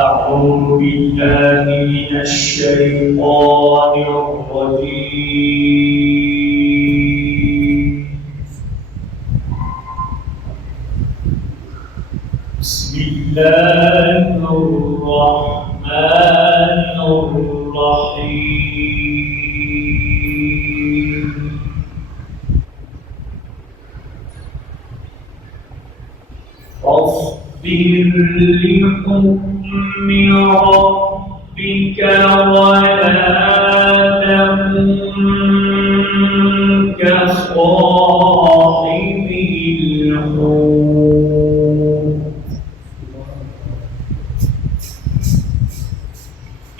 أعوذ بالله من الشيطان الرجيم بسم الله الرحمن الرحيم فاصبر لحكم ربك ولا تكن كصاحب الحوت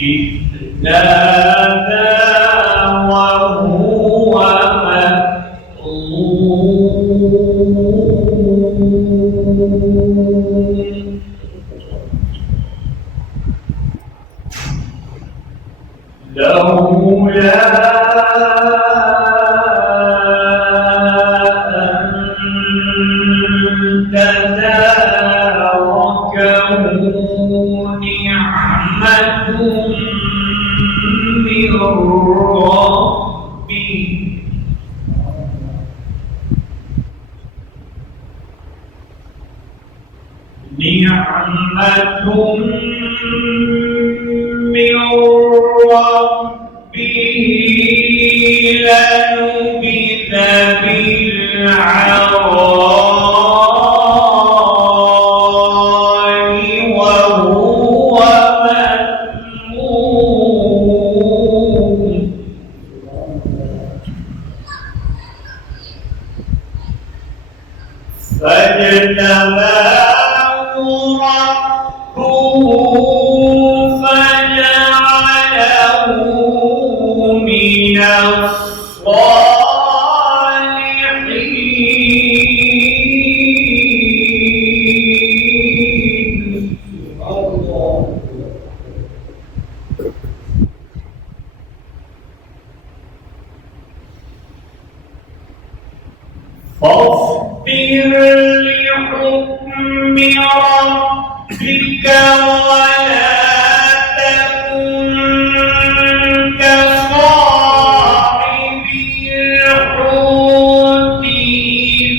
إذ نادى وهو مكظوم لولا أن تداركه نعمة من ربه لنبذ بالعراء وهو مذموم فاجتباه ربه فجعله من الصالحين. فاصبر لحكم ربك ولا تكن كصاحب الحوت إذ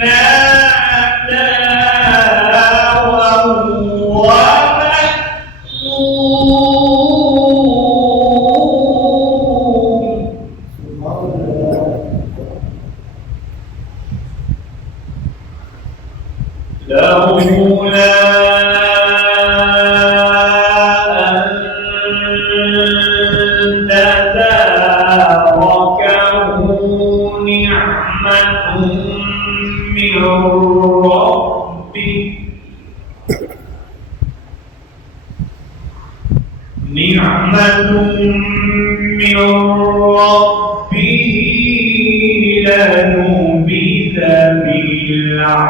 نادى وهو مكظوم لولا أن تداركه نعمة من ربه لنبذ بالعراء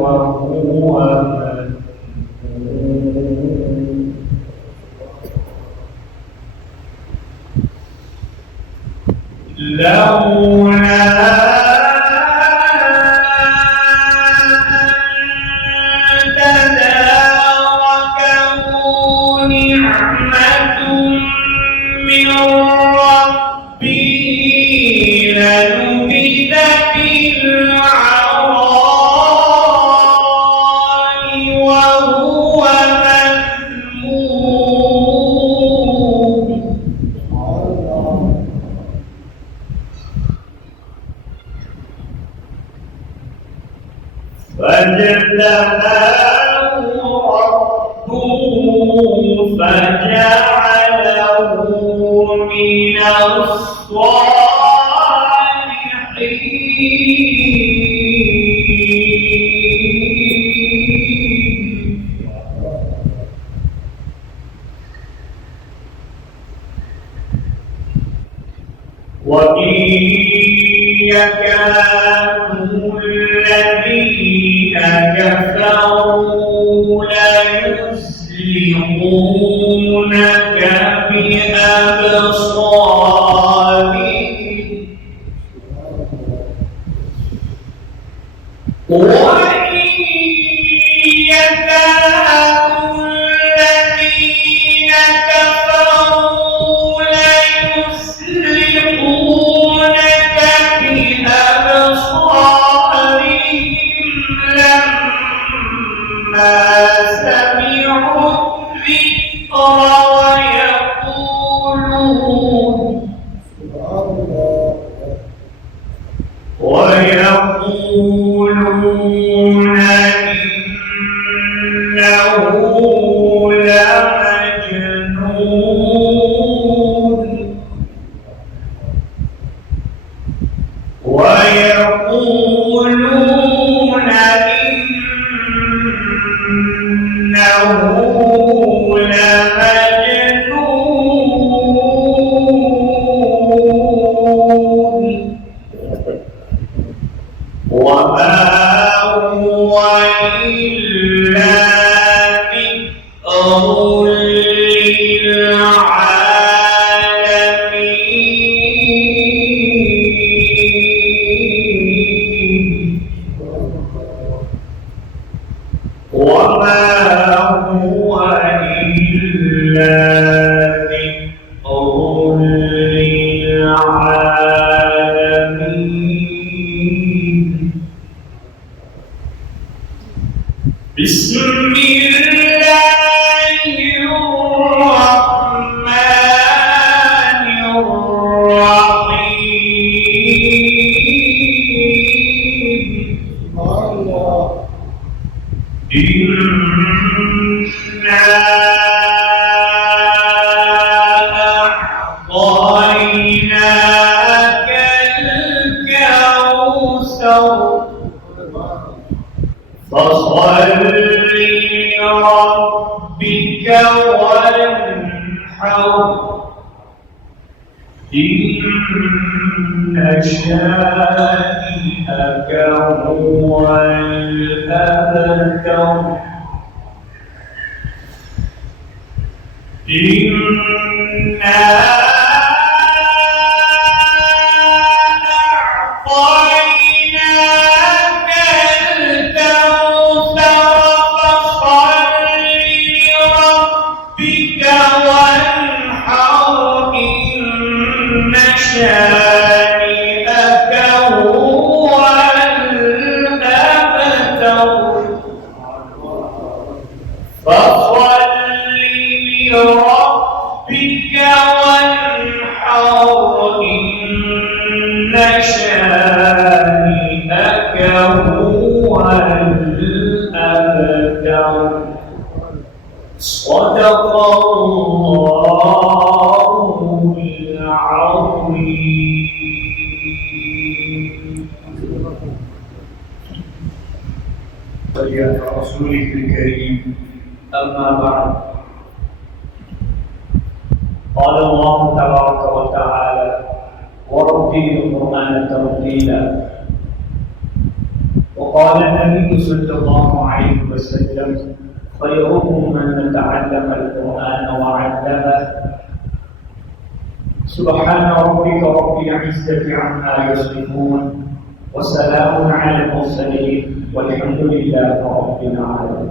وهو مذموم لولا أن تداركه نعمة من ربه لنبذ بالعراء وهو مذموم فاجتباه ربه فجعله من الصالحين. يكاد الذين كفروا ليزلقونك بأبصارهم وإن يكاد الذين كفروا ليزلقونك بأبصارهم لما سمعوا الذكر ويقولون إنه لمجنون ويقولون إنه لمجنون وما هو إلا ذكر للعالمين وما هو إلا ذكر للعالمين بسم الله الرحمن الرحيم إنا أعطيناك الكوثر فصل لربك وانحر إن شانئك هو الأبتر إنا أعطيناك الكوثر فصل لربك وانحر إن شانئك هو الأبتر فصل لربك وانحر إن شانئك هو الأبتر صدق الله العظيم. يا رسوله الكريم أما بعد قال الله تبارك وتعالى ورتل القرآن ترتيلا وقال النبي صلى الله عليه وسلم خيركم من تعلم القرآن وعلمه سبحان ربك رب العزة عما يصفون وسلام على المرسلين والحمد لله رب العالمين.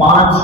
5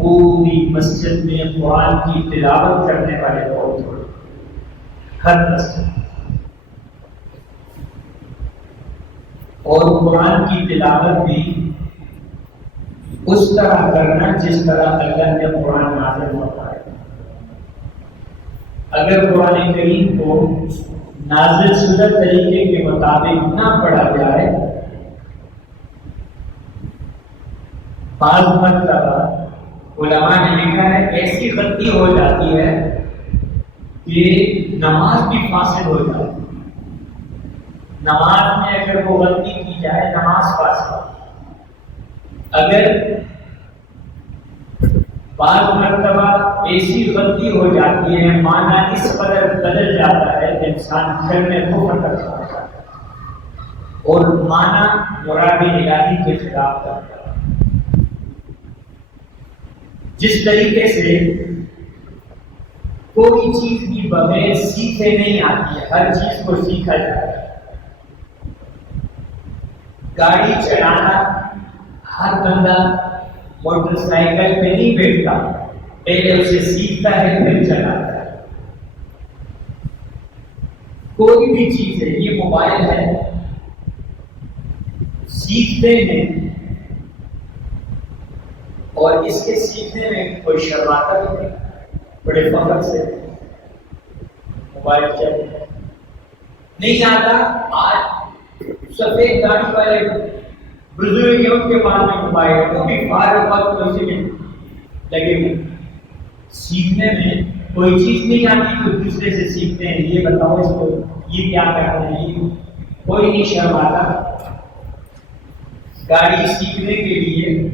پوری مسجد میں قرآن کی تلاوت کرنے والے بہت تھوڑے، ہر مسجد، اور قرآن کی تلاوت بھی اس طرح کرنا جس طرح اللہ نے قرآن نازل فرمایا۔ اگر قرآن کریم کو نازل شدہ طریقے کے مطابق نہ پڑھا جائے، بعض مرتبہ علماء نے لکھا ہے ایسی غلطی ہو جاتی ہے کہ نماز بھی فاسد ہو جاتی ہے۔ نماز میں اگر وہ غلطی کی جائے نماز فاسد، اگر بعض مرتبہ ایسی غلطی ہو جاتی ہے معنی اس قدر بدل جاتا ہے کہ انسان گھر میں کفر کرتا ہے اور معنی مراد الہی کے خلاف کرتا ہے۔ جس طریقے سے کوئی چیز بھی بغیر سیکھے نہیں آتی ہے، ہر چیز کو سیکھا جاتا ہے۔ گاڑی چلانا ہر بندہ موٹر سائیکل پہ نہیں بیٹھتا، پہلے اسے سیکھتا ہے پھر چلاتا ہے۔ کوئی بھی چیز ہے، یہ موبائل ہے، سیکھتے ہیں اور اس کے سیکھنے میں کوئی شرماتا نہیں، بڑے فخر سے موبائل چل نہیں آتا۔ آج سفید داڑھی والے بزرگ ہیں، ان کے پاس میں موبائل ہے، وہ بھی فارغ وقت اسی میں لگے ہوئے۔ سیکھنے میں کوئی چیز نہیں آتی تو دوسرے سے سیکھتے ہیں، یہ بتاؤ اس کو یہ کیا کرنا ہے، کوئی نہیں شرماتا۔ گاڑی سیکھنے کے لیے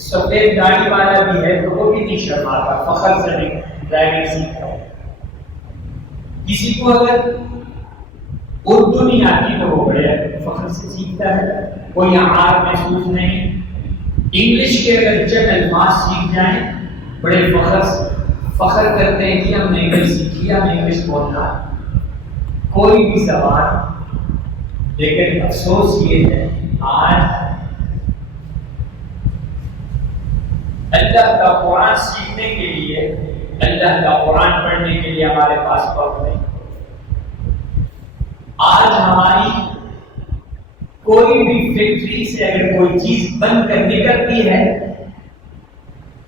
سفید داڑھی والا بھی ہے تو وہ بھی نہیں شرماتا، فخر سے ڈرائیونگ سیکھتا ہے۔ کسی کو اگر اردو نہیں آتی تو وہ بڑے فخر سے سیکھتا ہے، کوئی عار محسوس نہیں۔ انگلش کے اگر چند الفاظ سیکھ جائیں بڑے فخر کرتے ہیں کہ ہم نے انگلش سیکھی، ہم نے انگلش بولنا کوئی بھی زبان۔ لیکن افسوس یہ ہے آج اللہ کا قرآن سیکھنے کے لیے، اللہ کا قرآن پڑھنے کے لیے ہمارے پاس وقت نہیں۔ آج ہماری کوئی بھی فیکٹری سے اگر کوئی چیز بن کر نکلتی ہے،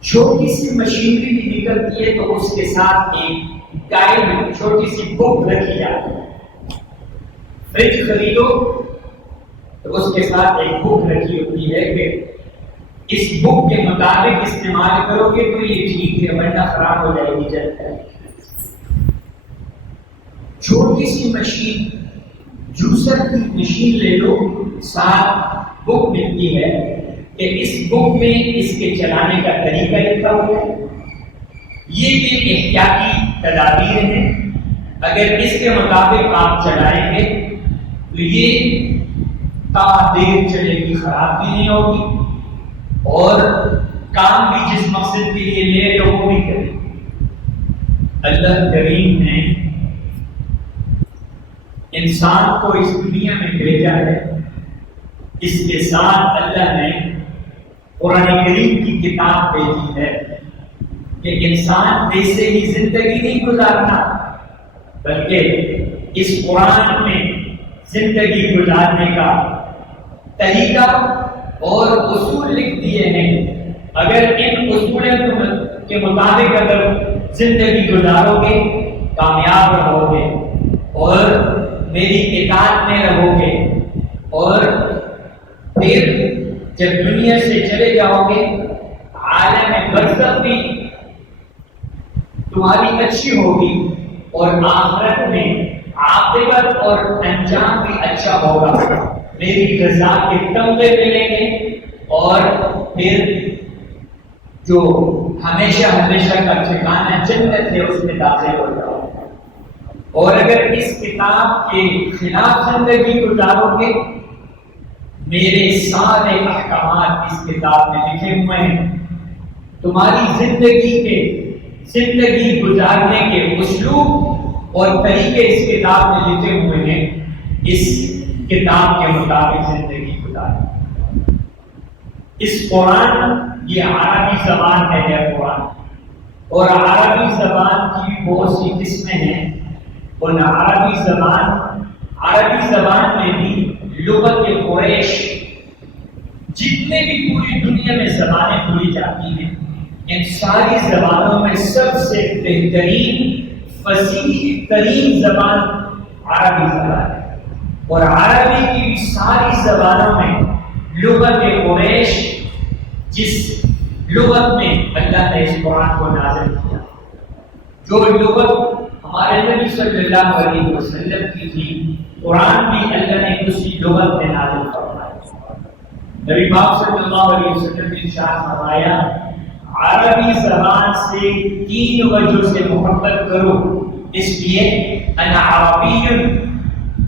چھوٹی سی مشینری بھی نکلتی ہے تو اس کے ساتھ ایک گائیڈ، چھوٹی سی بک رکھی جاتی ہے۔ فریج خریدو تو اس کے ساتھ ایک بک رکھی ہوتی ہے کہ اس بک کے مطابق استعمال کرو گے تو یہ ٹھیک ہے، ورنہ خراب ہو جائے گی جلد ہے۔ چھوٹی سی مشین، جوسر کی مشین لے لو، ساتھ بک ملتی ہے کہ اس بک میں اس کے چلانے کا طریقہ لکھا ہوا ہے، یہ احتیاطی تدابیر ہیں، اگر اس کے مطابق آپ چلائیں گے تو یہ تا دیر چلے گی، خراب بھی نہیں ہوگی اور کام بھی جس مقصد کے لیے لے تو وہ بھی کرے۔ اللہ کریم نے انسان کو اس دنیا میں بھیجا ہے، اس کے ساتھ اللہ نے قرآن کریم کی کتاب بھیجی ہے کہ انسان ویسے ہی زندگی نہیں گزارنا، بلکہ اس قرآن میں زندگی گزارنے کا طریقہ اور اصول لکھ دیے ہیں۔ اگر ان اصولوں کے مطابق اگر زندگی گزارو گے کامیاب رہو گے اور میری اطاعت میں رہو گے، اور پھر جب دنیا سے چلے جاؤ گے عالم برزخ بھی تمہاری اچھی ہوگی اور آخرت میں عاقبت اور انجام بھی اچھا ہوگا، میری رضا کے تمغے ملیں گے اور پھر جو ہمیشہ ہمیشہ کا ٹھکانہ جنت ہے اس میں داخل ہو جاؤ۔ اور اگر اس کتاب کے خلاف زندگی گزارو گے، میرے سارے احکامات اس کتاب میں لکھے ہوئے ہیں، تمہاری زندگی گزارنے کے اسلوب اور طریقے اس کتاب میں لکھے ہوئے ہیں، اس کتاب کے مطابق زندگی گزاریں۔ اس قرآن یہ عربی زبان ہے قرآن، اور عربی زبان کی بہت سی قسمیں ہیں، اور عربی زبان میں بھی لغت قریش، جتنے بھی پوری دنیا میں زبانیں بولی جاتی ہیں، ان ساری زبانوں میں سب سے بہترین فصیح ترین زبان عربی زبان ہے، اور عربی کی بھی ساری زبانوں میں لغت قریش، جس لغت میں اللہ نے اس قرآن کو نازل کیا، جو لغت ہمارے نبی صلی اللہ علیہ وسلم کی تھی، قرآن بھی اللہ نے اسی لغت میں نازل فرمایا۔ نبی پاک صلی اللہ علیہ وسلم نے ارشاد فرمایا، عربی زبان سے 3 وجہ سے محبت کرو، اس لیے انا عربی،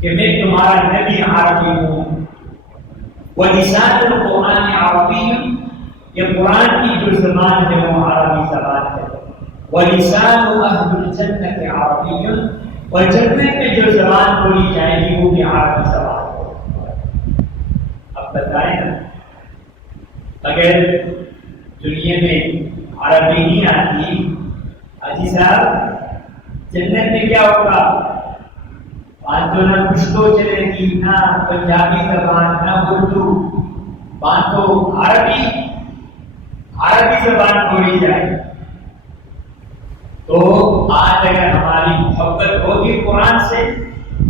کہ میں تمہارا نبی عربی ہوں، ولسان القرآن عربی، یہ قرآن کی جو زبان ہے وہ عربی زبان ہے، ولسان اہل الجنت عربی، اور جنت میں جو زبان بولی جائے گی وہ بھی عربی زبان ہے۔ اب بتائیں نا، اگر دنیا میں عربی نہیں آتی، حاجی صاحب جنت میں کیا ہوگا؟ بات تو نہ پشتو چلے گی، نہ پنجابی زبان، نہ اردو، بات تو عربی زبان بولی جائے۔ تو آج اگر ہماری محبت ہوگی قرآن سے،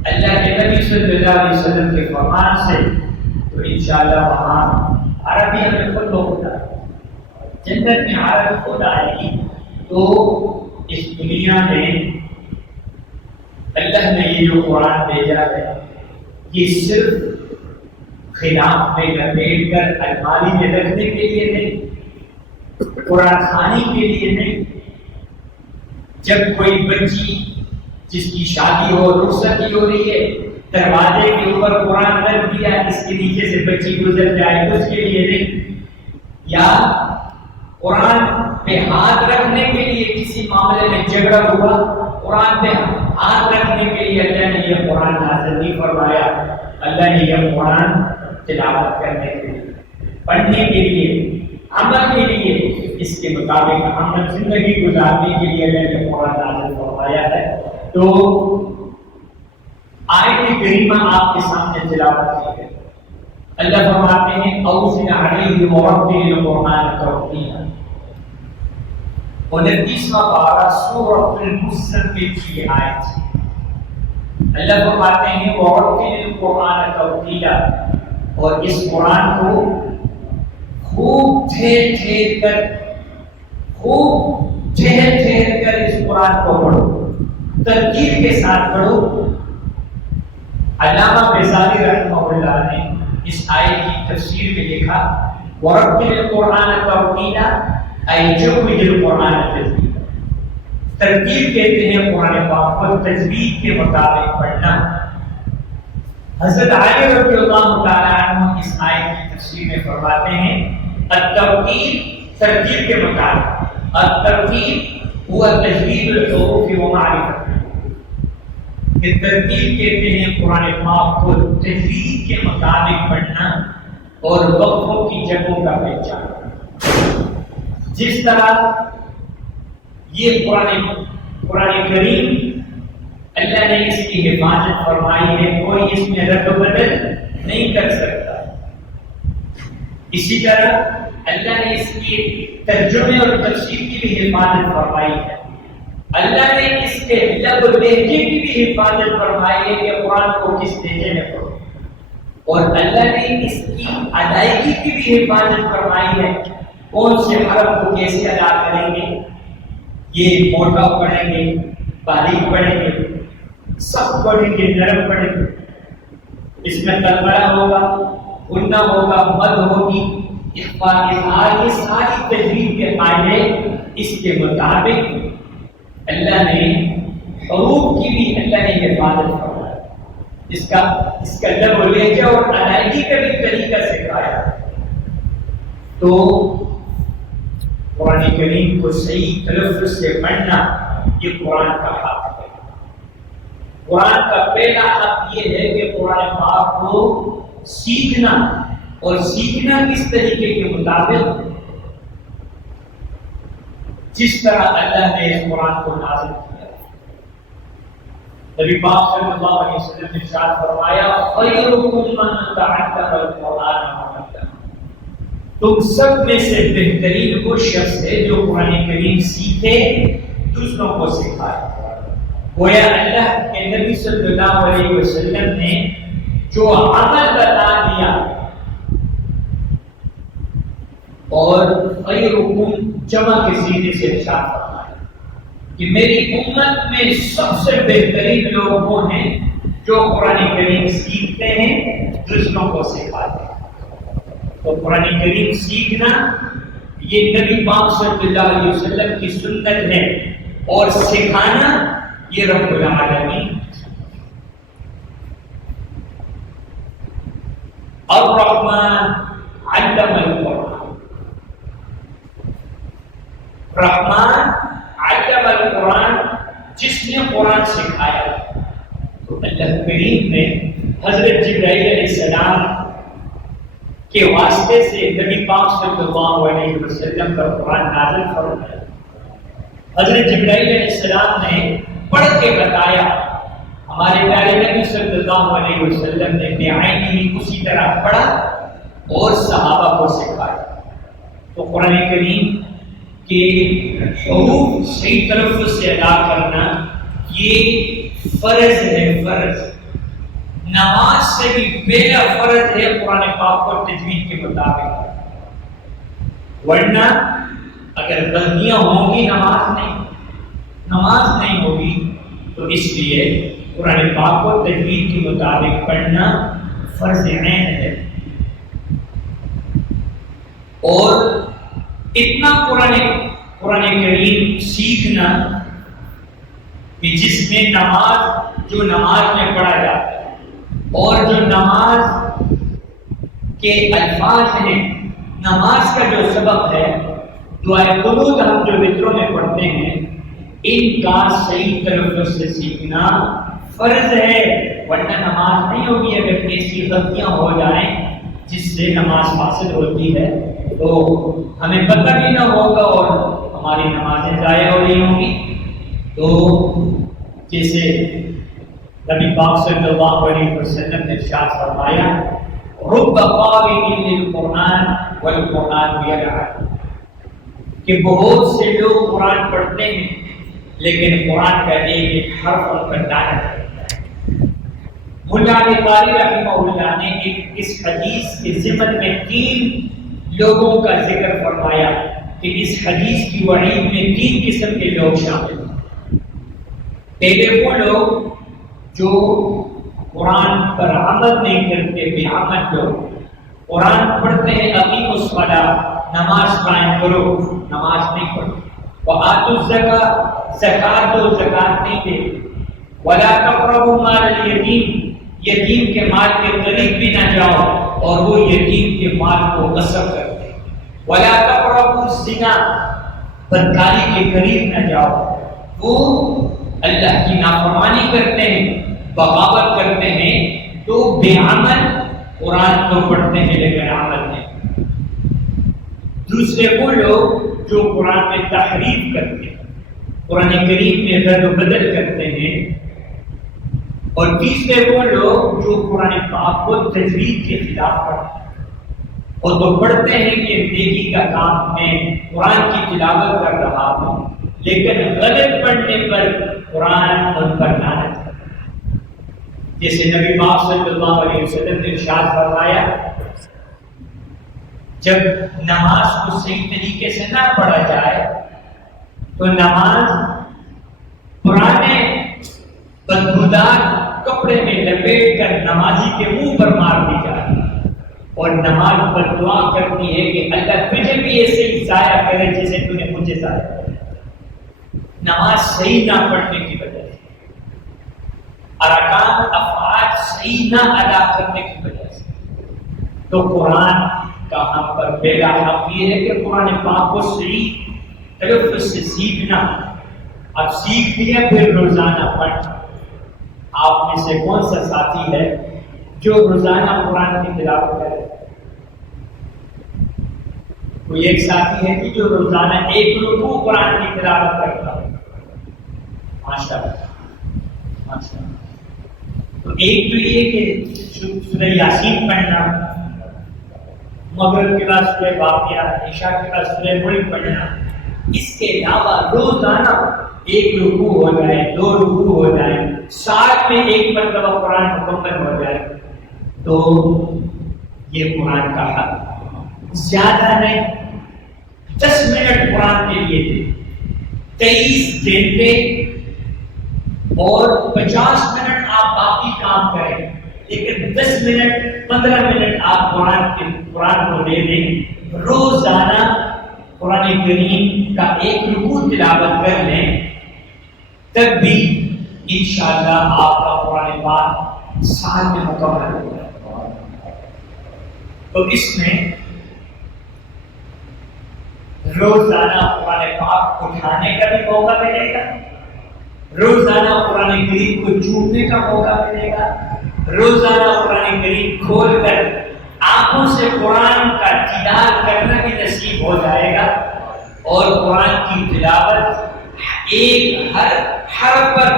اللہ کے نبی صلی اللہ علیہ وسلم کے فرمان سے، تو انشاءاللہ وہاں عربی ہمیں خود بخود آئے گی، جنت میں عربی خود آئے گی۔ تو اس دنیا میں اللہ نے یہ جو قرآن بھیجا ہے، یہ صرف خلاف میں لپیٹ کر الماری میں رکھنے کے لیے نہیں، قرآن خوانی کے لیے نہیں۔ جب کوئی بچی جس کی شادی ہو، رخصتی ہو رہی ہے، دروازے کے اوپر قرآن رکھ دیا، اس کے نیچے سے بچی گزر جائے، اس کے لیے نہیں، یا قرآن پہ ہاتھ رکھنے کے لیے کسی معاملے میں جھگڑا ہوا، قرآن پہ ہاتھ رکھنے کے لیے اللہ نے یہ قرآن نازل نہیں فرمایا۔ اللہ نے یہ قرآن تلاوت کرنے کے لیے، پڑھنے کے لیے، عمل کے لیے، اس کے مطابق عمل زندگی گزارنے کے لیے اللہ نے قرآن نازل فرمایا ہے۔ تو آیت کریمہ آپ کے سامنے تلاوت کی ہے۔ اللہ فرماتے ہیں اوزن علیہ ورتل القرآن ترتیلا، 29واں پارہ سورۃ المزمل کی آیت۔ اللہ فرماتے ہیں ورتل القرآن ترتیلا، اور اس قرآن کو خوب ٹھہر کر اس قرآن کو پڑھو، ترتیب کے ساتھ پڑھو۔ علامہ بیزاری رحمہ اللہ نے اس آیت کی تفسیر میں لکھا وَرَتِّلِ الْقُرْآنَ تَرْتِیلًا اَیْ جَوِّدِ الْقُرْآنَ تَجْوِیدًا، ترتیب کہتے ہیں قرآن پاک کو تجوید کے مطابق پڑھنا۔ حضرت علی رضی اللہ تعالیٰ عنہ اس آیت کی تفسیر میں فرماتے ہیں الترتیب، ترتیب کے مطابق، الترتیب هو تجوید الحروف ومعرفت، کہ ترتیب کہتے ہیں قرآن پاک کو تجوید کے مطابق پڑھنا اور وقفوں کی جگہوں کا پہچاننا۔ جس طرح یہ قرآن کریم اللہ نے اس کی حفاظت فرمائی ہے، کوئی اس میں رد و بدل نہیں کر سکتا، اسی طرح اللہ نے اس کی ترجمے اور تفسیر کی بھی حفاظت فرمائی ہے۔ اللہ نے اس کے لب و لہجے کی بھی حفاظت فرمائی ہے کہ قرآن کو کس لہجے میں پڑھو، اور اللہ نے اس کی ادائیگی کی بھی حفاظت فرمائی ہے، کون سے حرف کو کیسے ادا کریں گے، یہ موٹا پڑھیں گے، باریک پڑھیں گے، سخت پڑھیں گے، نرم پڑھیں گے، اس میں تلبڑا ہوگا، غنہ ہوگا، مد ہوگی، اخفا اظہار، یہ ساری تجوید کے قاعدے اس کے مطابق اللہ نے حروف کی بھی اللہ نے حفاظت فرمایا، اس کا لب و لہجہ اور ادائیگی کا بھی طریقہ سکھایا۔ تو قرآن کریم کو صحیح تلفظ سے پڑھنا یہ قرآن کا حق ہے۔ قرآن کا پہلا حق یہ ہے کہ قرآن پاک کو سیکھنا، اور سیکھنا کس طریقے کے مطابق، جس طرح اللہ نے اس قرآن کو نازل کیا. نبی پاک صلی اللہ علیہ وسلم نے ارشاد فرمایا خیرکم من تعلم القرآن وعلمہ. تم سب میں سے بہترین وہ شخص ہے جو قرآن کریم سیکھے دوسروں کو سکھائے. گویا اللہ کے نبی صلی اللہ علیہ وسلم نے جو عمل بتا دیا اور خیرکم جمع کے سیدھے سے ارشاد فرمایا کہ میری امت میں سب سے بہترین لوگ وہ ہیں جو قرآن کریم سیکھتے ہیں دوسروں کو سکھاتے ہیں. تو قرآن کریم سیکھنا یہ نبی پاک صلی اللہ علیہ وسلم کی سنت ہے اور سکھانا یہ رب العالمین. الرحمن علم القرآن. رحمان علم القرآن جس نے قرآن سکھایا. تو اللہ کریم نے حضرت جبرائیل علیہ السلام کے واسطے سے نبی پاک صلی اللہ علیہ وسلم پر قرآن نازل فرمایا. حضرت جبرائیل علیہ السلام نے پڑھ کے بتایا. ہمارے پیارے نبی صلی اللہ علیہ وسلم نے بعینہ اسی طرح پڑھا اور صحابہ کو سکھایا. تو قرآن کریم کے حروف صحیح تلفظ سے ادا کرنا یہ فرض ہے. فرض نماز سے بھی پہلا فرض ہے قرآن پاک اور تجوید کے مطابق. ورنہ اگر غلطیاں ہوں گی نماز نہیں ہوگی. تو اس لیے قرآن پاک کو تجوید کے مطابق پڑھنا فرض عین ہے. اور اتنا قرآن کریم سیکھنا کہ جس میں جو نماز میں پڑھا جاتا ہے اور جو نماز کے الفاظ ہیں, نماز کا جو سبق ہے, دعائے قنوت ہم جو وطروں میں پڑھتے ہیں, ان کا صحیح تلفظ سے سیکھنا فرض ہے. ورنہ نماز نہیں ہوگی. اگر ایسی غلطیاں ہو جائیں جس سے نماز فاسد ہوتی ہے تو ہمیں پتہ بھی نہ ہوگا اور ہماری نمازیں ضائع ہو رہی ہوں گی. تو جیسے نبی پاک صلی اللہ علیہ وسلم نے ارشاد فرمایا رب قارئ للقرآن والقرآن یلعب, کہ بہت سے لوگ قرآن پڑھتے ہیں لیکن قرآن کا ایک حرف ان پر لعنت کرتا ہے. ملا علی قاری رحمہ اللہ نے اس حدیث کے ضمن میں 3 لوگوں کا ذکر فرمایا کہ اس حدیث کی وعید میں 3 قسم کے لوگ شامل ہیں. پہلے وہ لوگ جو قرآن پر عمل نہیں کرتے, بے عمل لوگ. قرآن پڑھتے ہیں اقیموا الصلاۃ, نماز قائم کرو, نماز نہیں پڑھتے. وآتوا الزکاۃ, زکات دو, زکات نہیں دیتے. ولا تقربوا مال الیتیم, یتیم کے مال کے قریب بھی نہ جاؤ اور وہ یتیم کے مال کو غصب کرتے. ولا تقربوا الزنا, بدکاری کے قریب نہ جاؤ. وہ اللہ کی نافرمانی کرتے ہیں, بغاوت کرتے ہیں. تو بے عمل قرآن تو پڑھتے ہیں لیکن عمل نہیں. دوسرے وہ لوگ جو قرآن میں تحریف کرتے ہیں, قرآن کریم میں رد و بدل کرتے ہیں. اور تیسرے وہ لوگ جو قرآن پاک کو تجوید کے خلاف پڑھتے ہیں. اور تو پڑھتے ہیں کہ نیکی کا کام میں قرآن کی تلاوت کر رہا ہوں لیکن غلط پڑھنے پر قرآن ان پر لعنت کرتا ہے. جیسے نبی پاک صلی اللہ علیہ وسلم نے ارشاد فرمایا جب نماز کو صحیح طریقے سے نہ پڑھا جائے تو نماز پرانے بدبودار کپڑے میں لپیٹ کر نمازی کے منہ پر مار دی جاتی ہے اور نماز پر دعا کرتی ہے کہ اللہ تجھے بھی ایسے ہی ضائع کرے جیسے تو نے مجھے ضائع کیا. نماز صحیح نہ پڑھنے کی وجہ سے, ارکان افعال صحیح نہ ادا کرنے کی وجہ سے. تو قرآن کا ہم پر پہلا حق یہ ہے کہ قرآن پاک کو صحیح تلفظ سے سیکھنا. اب سیکھ لیا پھر روزانہ پڑھنا. آپ میں سے کون سا ساتھی ہے جو روزانہ قرآن کی تلاوت کرے؟ کوئی ایک ساتھی ہے کہ جو روزانہ 1 رکوع قرآن کی تلاوت کرتا ہو، ماشاءاللہ۔ تو ایک تو یہ کہ سورہ یاسین پڑھنا، مغرب کے بعد سورہ واقعہ، عشاء کے بعد سورہ ملک پڑھنا، اس کے علاوہ روزانہ 1 رکوع ہو جائے، 2 رکوع ہو جائے، ساتھ میں 1 مرتبہ قرآن مکمل ہو جائے، تو یہ قرآن کا حق زیادہ نہیں، 10 منٹ قرآن کے لیے دے، 23 گھنٹے اور 50 منٹ آپ باقی کام کریں، لیکن 10 منٹ 15 منٹ آپ قرآن کو دے دیں، روزانہ قرآن کریم کا 1 رکوع تلاوت کر لیں، تب بھی انشاءاللہ آپ کا قرآن پاک سال میں مکمل ہوگا۔ تو اس میں روزانہ قرآن پاک اٹھانے کا بھی موقع ملے گا، روزانہ قرآن کریم کو چومنے کا موقع ملے گا، روزانہ قرآن کریم کھول کر آنکھوں سے قرآن کا دیدار کرنا بھی نصیب ہو جائے گا، اور قرآن کی تلاوت ایک ہر حرف پر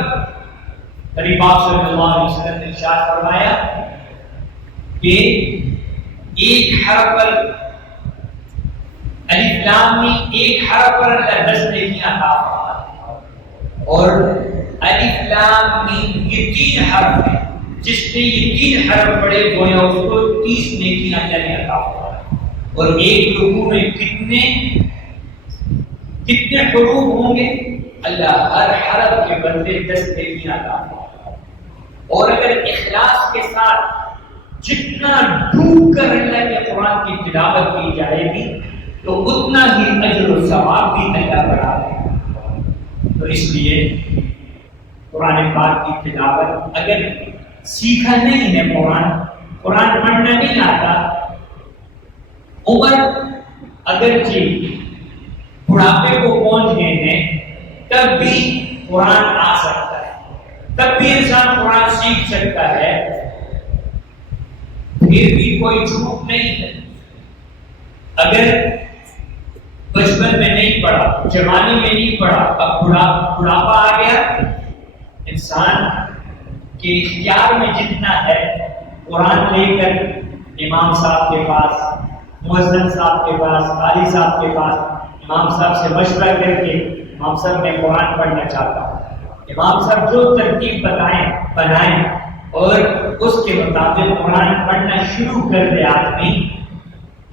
نبی پاک صلی اللہ علیہ وسلم نے ارشاد فرمایا کہ ایک حرف پر الف لام میم، ایک حرف پر اللہ 10 نیکیاں عطا فرماتا ہے، اور الف لام میم یہ 3 حرف ہیں، جس نے یہ 3 حرف پڑھے گویا اس کو 30 نیکیاں اللہ نے عطا فرمائی، اور ایک رکوع میں کتنے حروف ہوں گے، اللہ ہر حرف کے بدلے 10 نیکیاں عطا فرمائے، اور اگر اخلاص کے ساتھ جتنا ڈوب کر اللہ کے قرآن کی تلاوت کی جائے گی تو اتنا ہی اجر و ثواب بھی اللہ بڑھا دے گا۔ تو اس لیے قرآن پاک کی تلاوت اگر سیکھا نہیں ہے، قرآن پڑھنا نہیں آتا، عمر اگرچہ بڑھاپے کو پہنچ گئے ہیں، تب بھی قرآن آ سکتا ہے، تب بھی انسان قرآن سیکھ سکتا ہے، پھر بھی کوئی جھوٹ نہیں ہے۔ اگر بچپن میں نہیں پڑھا، جوانی میں نہیں پڑھا، اب بڑھاپا آ گیا، انسان کے اختیار میں جتنا ہے قرآن لے کر امام صاحب کے پاس، مؤذن صاحب کے پاس، قاری صاحب کے پاس، امام صاحب سے مشورہ کر کے امام صاحب میں قرآن پڑھنا چاہتا ہوں، امام صاحب جو ترتیب بنائیں اور اس کے مطابق قرآن پڑھنا شروع کر دے آدمی،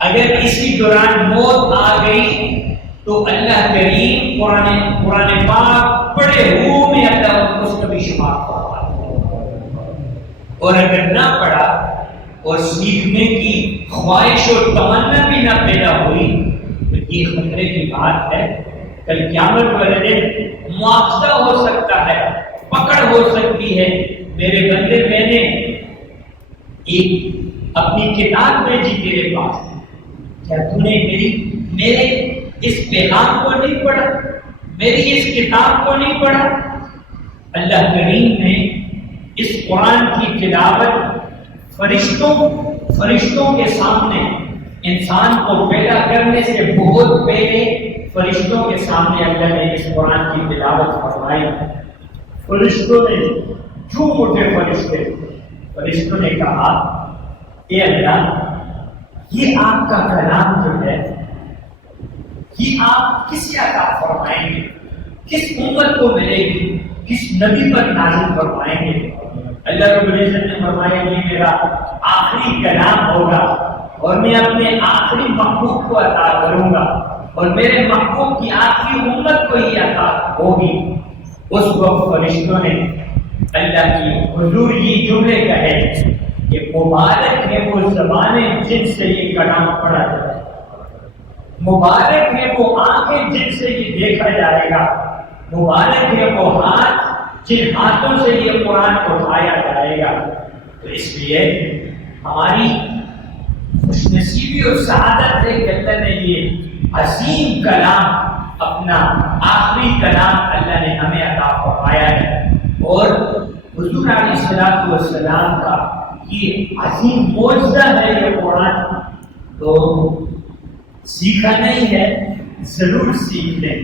اگر اسی دوران موت آ گئی تو اللہ کریم قرآن پاک پڑھے ہو میں اللہ اس کا بھی شمار فرما دے، اور اگر نہ پڑھا اور سیکھنے کی خواہش اور تمنا بھی نہ پیدا ہوئی تو یہ خطرے کی بات ہے، کل قیامت والے دن مواخذہ ہو سکتا ہے، پکڑ ہو سکتی ہے۔ میرے بندے، میں نے ایک اپنی کتاب بھیجی تیرے پاس، کیا تو نے میرے اس پیغام کو نہیں پڑھا، میری اس کتاب کو نہیں پڑھا؟ اللہ کریم نے اس قرآن کی تلاوت فرشتوں کے سامنے، انسان کو پیدا کرنے سے بہت پہلے فرشتوں کے سامنے اللہ نے اس قرآن کی تلاوت فرمائی۔ فرشتوں نے جھوم اٹھے، فرشتوں نے کہا اے اللہ، یہ آپ کا کلام جو ہے یہ آپ کس عطا فرمائیں گے، کس امت کو ملے گی، کس نبی پر نازل فرمائیں گے؟ اللہ رب العزت نے فرمایا یہ میرا آخری کلام ہوگا اور میں اپنے آخری محبوب کو عطا کروں گا، اور میرے محبوب کی آخری امت کو ہی عطا ہوگی۔ اس وقت فرشتوں نے اللہ کی حضور یہ جملے کہے کہ مبارک ہے وہ زبانیں جن سے یہ کلام پڑھا جائے، مبارک ہے وہ آنکھیں جن سے یہ دیکھا جائے گا، مبارک ہے وہ ہاتھ جن ہاتھوں سے یہ قرآن اٹھایا جائے گا۔ تو اس لیے ہماری خوش نصیبی اور سعادت ہے کہ اللہ نے یہ عظیم کلام، اپنا آخری کلام اللہ نے ہمیں عطا فرمایا ہے، اور حضور علیہ الصلوۃ والسلام کا یہ عظیم معجزہ ہے یہ قرآن۔ تو سیکھا نہیں ہے ضرور سیکھ لیں،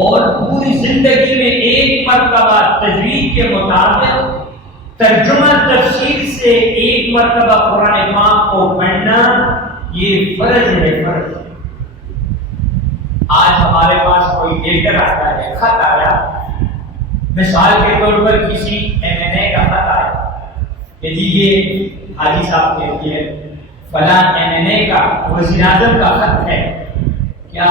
اور پوری زندگی میں ایک مرتبہ تجوید کے مطابق ترجمہ تفسیر سے ایک مرتبہ قرآن پاک کو پڑھنا یہ فرض ہے، فرض۔ آج ہمارے پاس کوئی لیٹر آتا ہے، خط آیا، مثال کے طور پر کسی MNA کا خط آیا کہ جی یہ حاجی صاحب کے لیے فلاں MNA کا وزیر اعظم کا خط ہے، کیا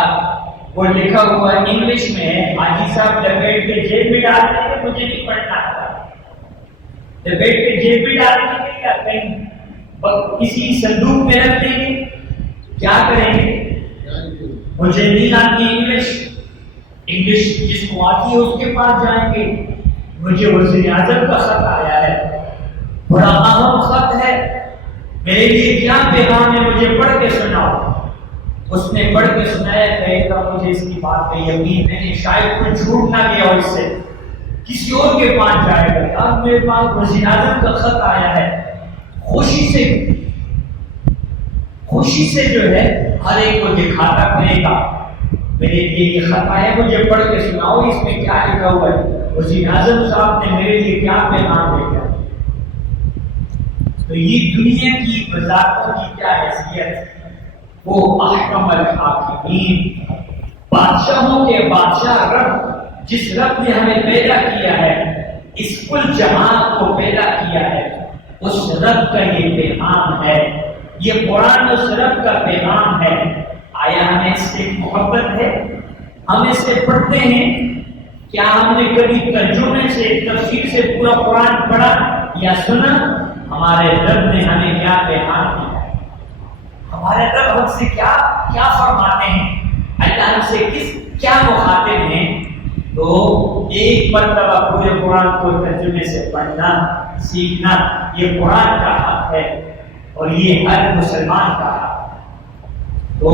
وہ لکھا ہوا انگلش میں ہے، حاجی صاحب لپیٹ کے جیب میں ڈال دیں گے، مجھے نہیں پڑھنا آتا، لپیٹ کے جیب میں ڈال دیں گے یا کہیں کسی صندوق میں رکھ دیں گے، کیا کریں گے؟ مجھے نہیں آتی انگلش جس کو آتی ہے اس کے پاس جائیں گے، مجھے وزیر اعظم کا خط آیا ہے، بڑا اہم خط ہے، میرے لیے کیا پیغام ہے، مجھے پڑھ کے سناؤ۔ اس نے پڑھ کے سنایا، کہے گا مجھے اس کی بات پہ یقین نہیں، شاید کوئی جھوٹ نہ گیا اور اس سے کسی اور کے پاس جائے گا، یار میرے پاس وزیر اعظم کا خط آیا ہے، خوشی سے جو ہے ہر ایک کو دکھاتا کرے گا، میرے لیے یہ خط آیا، مجھے پڑھ کے سناؤ، اس میں کیا لکھا ہوا ہے، وزیر اعظم صاحب نے میرے لیے کیا پیغام بھیجا۔ تو یہ دنیا کی وزارتوں کی کیا حیثیت، وہ احکم الحاکمین، بادشاہوں کے بادشاہ رب، جس رب نے ہمیں پیدا کیا ہے، اس کل جہان کو پیدا کیا ہے، اس رب کا یہ پیغام ہے، یہ قرآن اس رب کا پیغام ہے۔ آیا ہمیں اس سے محبت ہے؟ ہم اس سے پڑھتے ہیں؟ کیا ہم نے کبھی ترجمے سے تفسیر سے پورا قرآن پڑھا یا سنا؟ ہمارے رب نے ہمیں کیا پیغام دیا ہے، ہمارے رب ہم سے کیا فرماتے ہیں، اللہ ہم سے کیا مخاطب ہیں؟ تو ایک مرتبہ پورے قرآن کو ترجمے سے پڑھنا سیکھنا یہ قرآن کا حق ہے، اور یہ ہر مسلمان کا حق ہے۔ تو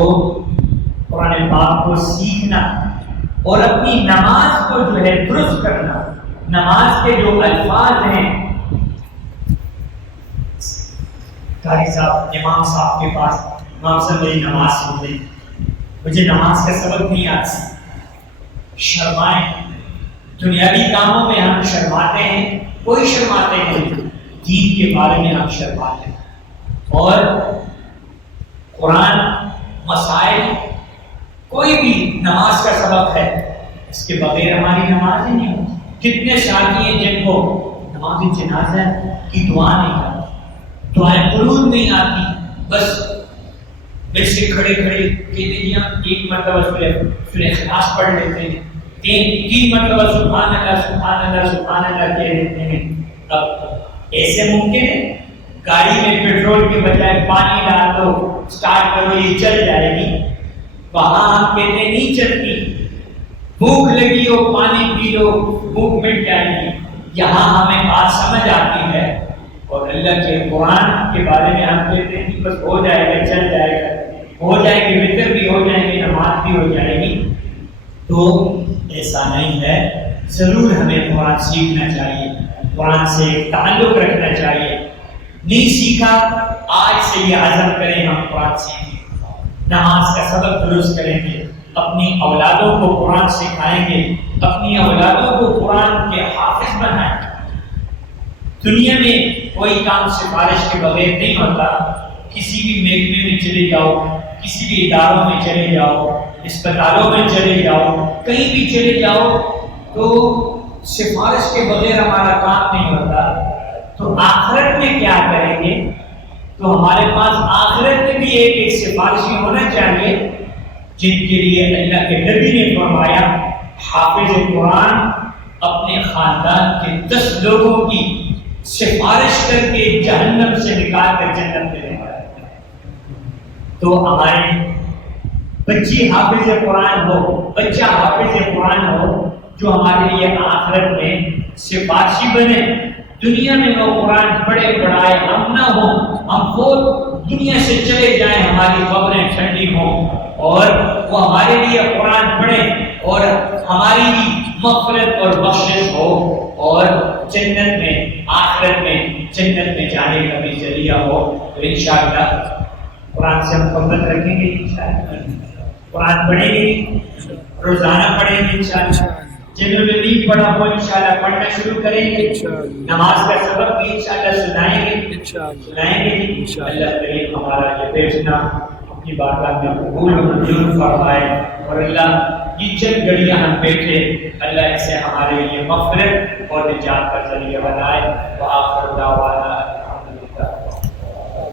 قرآن پاک کو سیکھنا اور اپنی نماز کو جو ہے درست کرنا، نماز کے جو الفاظ ہیں، قاری صاحب امام صاحب کے پاس، امام صاحب میری نماز سن لیں، مجھے نماز کا سبق نہیں آتا، شرمائیں، دنیاوی کاموں میں ہم شرماتے ہیں، کوئی شرماتے نہیں، دین کے بارے میں ہم شرماتے ہیں، اور قرآن مسائل کوئی بھی نماز کا سبق ہے، اس کے بغیر ہماری نماز ہی نہیں ہوتی۔ کتنے ساتھی ہیں جن کو نماز جنازہ کی دعا نہیں آتی، دعائیں قنوت نہیں آتی، بس ویسے کھڑے کہتے ہیں ہم ایک مرتبہ سورہ اخلاص پڑھ لیتے ہیں، تین مرتبہ سبحان اللہ سبحان اللہ سبحان اللہ کہہ لیتے ہیں۔ اب ایسے ممکن ہے گاڑی میں پیٹرول کے بجائے پانی ڈال دو، اسٹارٹ کرو، یہ چل جائے گی؟ وہاں ہم کہتے ہیں نہیں چلتی، بھوک لگی ہو پانی پی لو، بھوک مٹ جائے گی۔ یہاں ہمیں بات سمجھ آتی ہے، اور اللہ کے قرآن کے بارے میں ہم کہتے ہیں کہ بس ہو جائے گا، چل جائے گا، ہو جائے گی، وطر بھی ہو جائے گی، نماز بھی ہو جائے گی۔ تو ایسا نہیں ہے، ضرور ہمیں قرآن سیکھنا چاہیے، قرآن سے تعلق رکھنا چاہیے۔ نہیں سیکھا، آج سے یہ عزم کریں ہم قرآن سیکھیں، نماز کا سبق درست کریں گے، اپنی اولادوں کو قرآن سکھائیں گے، اپنی اولادوں کو قرآن کے حافظ بنائیں گے۔ دنیا میں کوئی کام سفارش کے بغیر نہیں ہوتا، کسی بھی محکمے میں چلے جاؤ، کسی بھی اداروں میں چلے جاؤ، اسپتالوں میں چلے جاؤ، کہیں بھی چلے جاؤ، تو سفارش کے بغیر ہمارا کام نہیں ہوتا۔ تو آخرت میں کیا کریں گے؟ تو ہمارے پاس آخرت میں بھی ایک سفارشی ہونا چاہیے، جن کے لیے اللہ کے نبی نے فرمایا حافظ قرآن اپنے خاندان کے 10 لوگوں کی سفارش کر کے جہنم سے نکال کر جنت میں لے جائے۔ تو ہمارے بچی حافظ قرآن ہو، بچہ حافظ قرآن ہو، جو ہمارے لیے آخرت میں سفارشی بنے۔ دنیا میں وہ قرآن پڑھے پڑھائے ہم نہ ہوں، ہم خود دنیا سے چلے جائیں، ہماری قبریں ٹھنڈی ہوں، اور وہ ہمارے لیے قرآن پڑھے اور ہماری بھی مغفرت اور بخشش ہو، اور جنت میں آخرت میں جنت میں جانے کا بھی ذریعہ ہو۔ تو انشاءاللہ قرآن سے محبت رکھیں گے انشاءاللہ، قرآن پڑھیں گے، روزانہ پڑھیں گے انشاءاللہ، جنہوں نے نہیں پڑھا وہ انشاءاللہ پڑھنا شروع کریں گے، نماز کا سبق بھی انشاءاللہ سنائیں گے، اللہ کریم ہمارا یہ بیٹھنا اپنی بارگاہ میں قبول و منظور فرمائے، اور اللہ یہ چند گھڑیاں ہم بیٹھے اللہ اسے ہمارے لیے مغفرت اور نجات کا ذریعہ بنائے۔ وآخر دعوانا